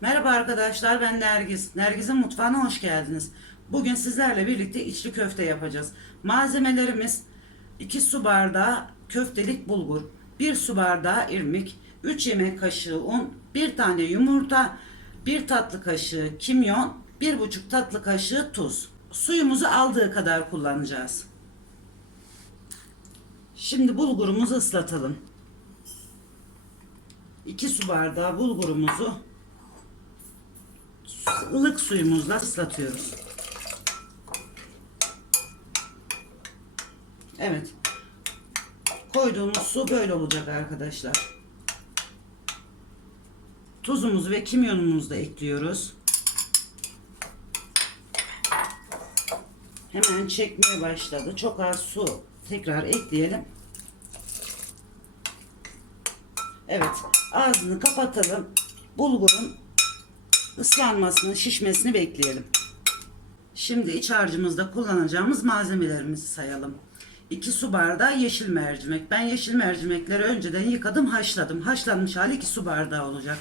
Merhaba arkadaşlar ben Nergis. Nergis'in mutfağına hoş geldiniz. Bugün sizlerle birlikte içli köfte yapacağız. Malzemelerimiz 2 su bardağı köftelik bulgur, 1 su bardağı irmik, 3 yemek kaşığı un, 1 tane yumurta, 1 tatlı kaşığı kimyon, 1,5 tatlı kaşığı tuz. Suyumuzu aldığı kadar kullanacağız. Şimdi bulgurumuzu ıslatalım. 2 su bardağı bulgurumuzu ılık suyumuzla ıslatıyoruz. Evet. Koyduğumuz su böyle olacak arkadaşlar. Tuzumuzu ve kimyonumuzu da ekliyoruz. Hemen çekmeye başladı. Çok az su tekrar ekleyelim. Evet. Ağzını kapatalım. Bulgurun ıslanmasını, şişmesini bekleyelim. Şimdi iç harcımızda kullanacağımız malzemelerimizi sayalım. 2 su bardağı yeşil mercimek. Ben yeşil mercimekleri önceden yıkadım, haşladım. Haşlanmış hali 2 su bardağı olacak.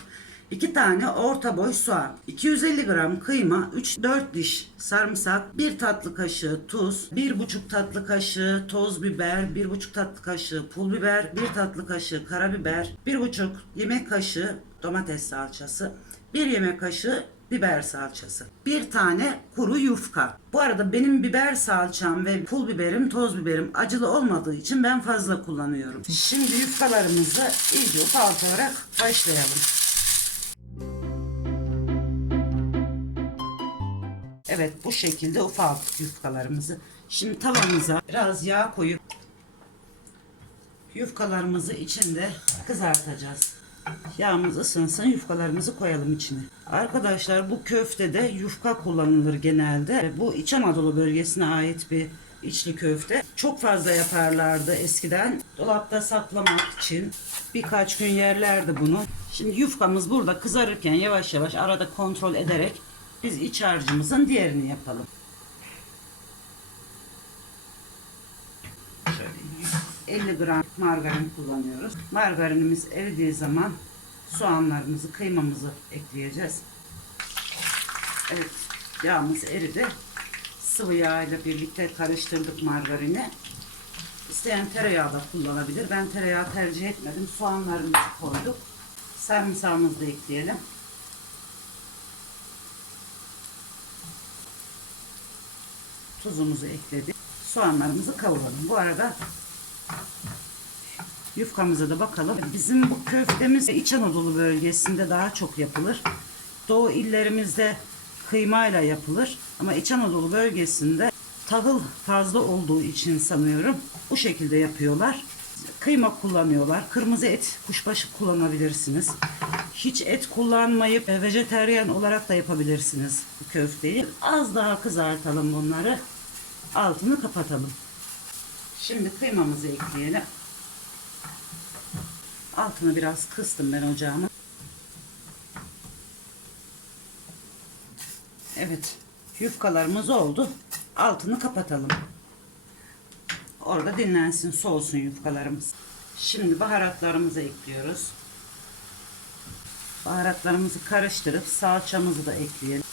2 tane orta boy soğan, 250 gram kıyma, 3-4 diş sarımsak, 1 tatlı kaşığı tuz, 1,5 tatlı kaşığı toz biber, 1,5 tatlı kaşığı pul biber, 1 tatlı kaşığı karabiber, 1,5 yemek kaşığı domates salçası, 1 yemek kaşığı biber salçası. Bir tane kuru yufka. Bu arada benim biber salçam ve pul biberim, toz biberim acılı olmadığı için ben fazla kullanıyorum. Şimdi yufkalarımızı iyice ufaltarak haşlayalım. Evet bu şekilde ufalttık yufkalarımızı. Şimdi tavamıza biraz yağ koyup yufkalarımızı içinde kızartacağız. Yağımız ısınsın yufkalarımızı koyalım içine. Arkadaşlar bu köftede yufka kullanılır genelde. Bu İç Anadolu bölgesine ait bir içli köfte. Çok fazla yaparlardı eskiden. Dolapta saklamak için birkaç gün yerlerdi bunu. Şimdi yufkamız burada kızarırken yavaş yavaş arada kontrol ederek biz iç harcımızın diğerini yapalım. Şöyle 50 gram margarin kullanıyoruz. Margarinimiz eridiği zaman soğanlarımızı, kıymamızı ekleyeceğiz. Evet, yağımız eridi. Sıvı yağ ile birlikte karıştırdık margarini. İsteyen tereyağı da kullanabilir. Ben tereyağı tercih etmedim. Soğanlarımızı koyduk. Sarımsağımızı da ekleyelim. Tuzumuzu ekledik. Soğanlarımızı kavuralım. Bu arada Yufkamıza da bakalım. Bizim bu köftemiz İç Anadolu bölgesinde daha çok yapılır. Doğu illerimizde kıymayla yapılır. Ama İç Anadolu bölgesinde tahıl fazla olduğu için sanıyorum bu şekilde yapıyorlar. Kıyma kullanıyorlar. Kırmızı et, kuşbaşı kullanabilirsiniz. Hiç et kullanmayıp e, vejeteryan olarak da yapabilirsiniz bu köfteyi. Az daha kızartalım bunları. Altını kapatalım. Şimdi kıymamızı ekleyelim. Altını biraz kıstım ben ocağımı. Evet. Yufkalarımız oldu. Altını kapatalım. Orada dinlensin, soğusun yufkalarımız. Şimdi baharatlarımızı ekliyoruz. Baharatlarımızı karıştırıp salçamızı da ekleyelim.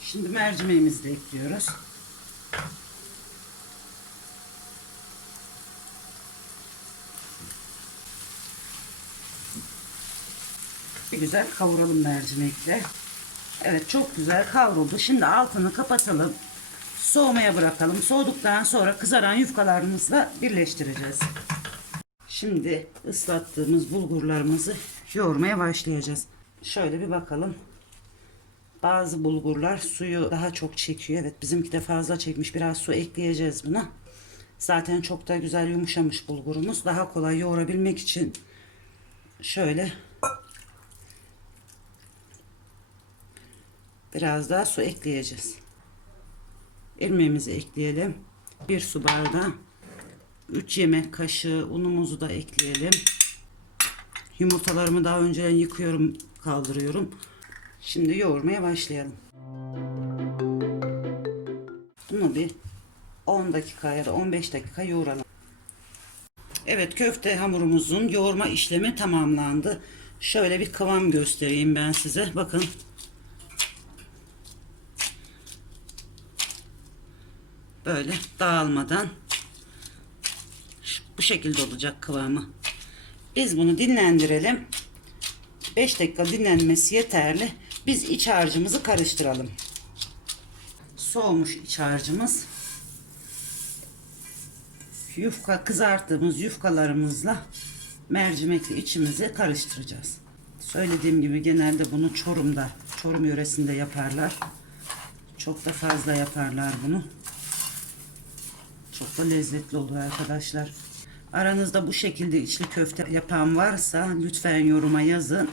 Şimdi mercimeğimizi de ekliyoruz. Güzel kavuralım mercimekle. Evet çok güzel kavruldu. Şimdi altını kapatalım. Soğumaya bırakalım. Soğuduktan sonra kızaran yufkalarımızla birleştireceğiz. Şimdi ıslattığımız bulgurlarımızı yoğurmaya başlayacağız. Şöyle bir bakalım. Bazı bulgurlar suyu daha çok çekiyor. Evet bizimki de fazla çekmiş. Biraz su ekleyeceğiz buna. Zaten çok da güzel yumuşamış bulgurumuz. Daha kolay yoğurabilmek için şöyle biraz daha su ekleyeceğiz. İrmiğimizi ekleyelim. Bir su bardağı 3 yemek kaşığı unumuzu da ekleyelim. Yumurtalarımı daha önceden yıkıyorum. kaldırıyorum. Şimdi yoğurmaya başlayalım. Bunu bir 10 dakika ya da 15 dakika yoğuralım. Evet köfte hamurumuzun yoğurma işlemi tamamlandı. Şöyle bir kıvam göstereyim ben size. Bakın. Böyle dağılmadan bu şekilde olacak kıvamı. Biz bunu dinlendirelim. 5 dakika dinlenmesi yeterli. Biz iç harcımızı karıştıralım. Soğumuş iç harcımız. Yufka kızarttığımız yufkalarımızla mercimekli içimizi karıştıracağız. Söylediğim gibi genelde bunu Çorum'da, Çorum yöresinde yaparlar. Çok da fazla yaparlar bunu. Çok da lezzetli oluyor arkadaşlar. Aranızda bu şekilde içli köfte yapan varsa lütfen yoruma yazın.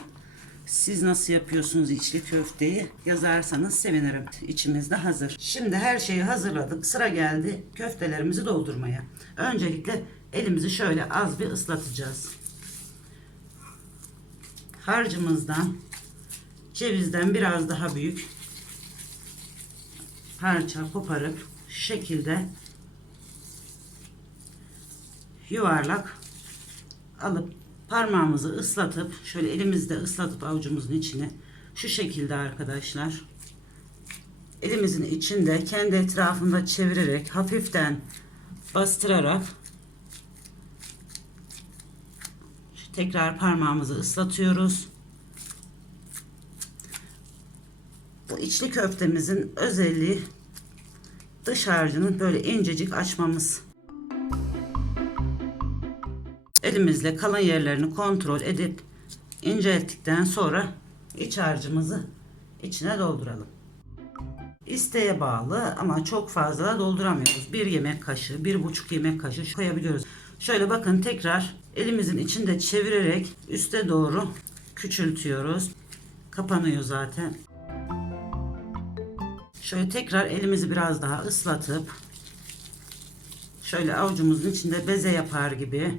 Siz nasıl yapıyorsunuz içli köfteyi yazarsanız sevinirim. İçimiz de hazır. Şimdi her şeyi hazırladık. Sıra geldi köftelerimizi doldurmaya. Öncelikle elimizi şöyle az bir ıslatacağız. Harcımızdan cevizden biraz daha büyük parça koparıp şekilde yuvarlak alıp parmağımızı ıslatıp şöyle elimizde ıslatıp avucumuzun içine şu şekilde arkadaşlar elimizin içinde kendi etrafında çevirerek hafiften bastırarak tekrar parmağımızı ıslatıyoruz. Bu içli köftemizin özelliği dış harcının böyle incecik açmamız. Elimizle kalan yerlerini kontrol edip incelttikten sonra iç harcımızı içine dolduralım. İsteğe bağlı ama çok fazla da dolduramıyoruz. Bir yemek kaşığı, bir buçuk yemek kaşığı koyabiliyoruz. Şöyle bakın tekrar elimizin içinde çevirerek üste doğru küçültüyoruz. Kapanıyor zaten. Şöyle tekrar elimizi biraz daha ıslatıp şöyle avucumuzun içinde beze yapar gibi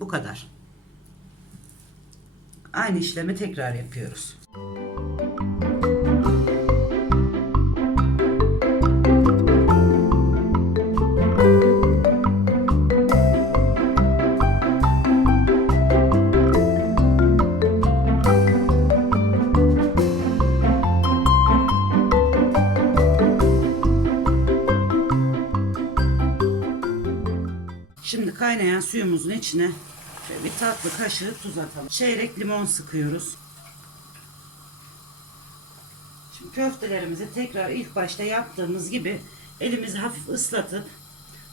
Bu kadar. Aynı işlemi tekrar yapıyoruz. Kaynayan suyumuzun içine şöyle bir tatlı kaşığı tuz atalım. Çeyrek limon sıkıyoruz. Şimdi köftelerimizi tekrar ilk başta yaptığımız gibi elimizi hafif ıslatıp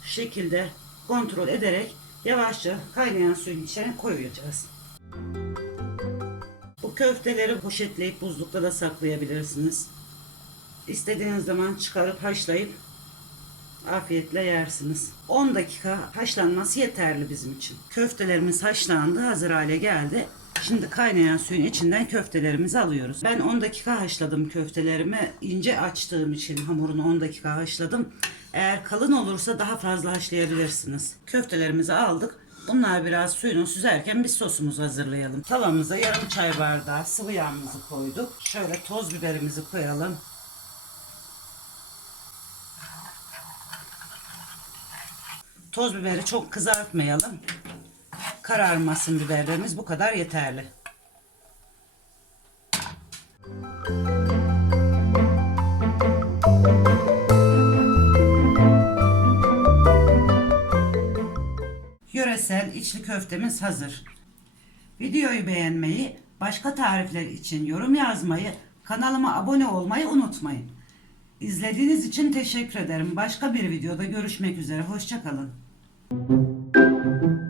şu şekilde kontrol ederek yavaşça kaynayan suyun içine koyacağız. Bu köfteleri poşetleyip buzlukta da saklayabilirsiniz. İstediğiniz zaman çıkarıp haşlayıp afiyetle yersiniz. 10 dakika haşlanması yeterli bizim için. Köftelerimiz haşlandı, hazır hale geldi. Şimdi kaynayan suyun içinden köftelerimizi alıyoruz. Ben 10 dakika haşladım köftelerimi. ince açtığım için hamurunu 10 dakika haşladım. Eğer kalın olursa daha fazla haşlayabilirsiniz. Köftelerimizi aldık. Bunlar biraz suyunu süzerken biz sosumuzu hazırlayalım. Tavamıza yarım çay bardağı sıvı yağımızı koyduk. Şöyle toz biberimizi koyalım. Toz biberi çok kızartmayalım. Kararmasın biberlerimiz bu kadar yeterli. Yöresel içli köftemiz hazır. Videoyu beğenmeyi, başka tarifler için yorum yazmayı, kanalıma abone olmayı unutmayın. İzlediğiniz için teşekkür ederim. Başka bir videoda görüşmek üzere. Hoşçakalın. Thank you.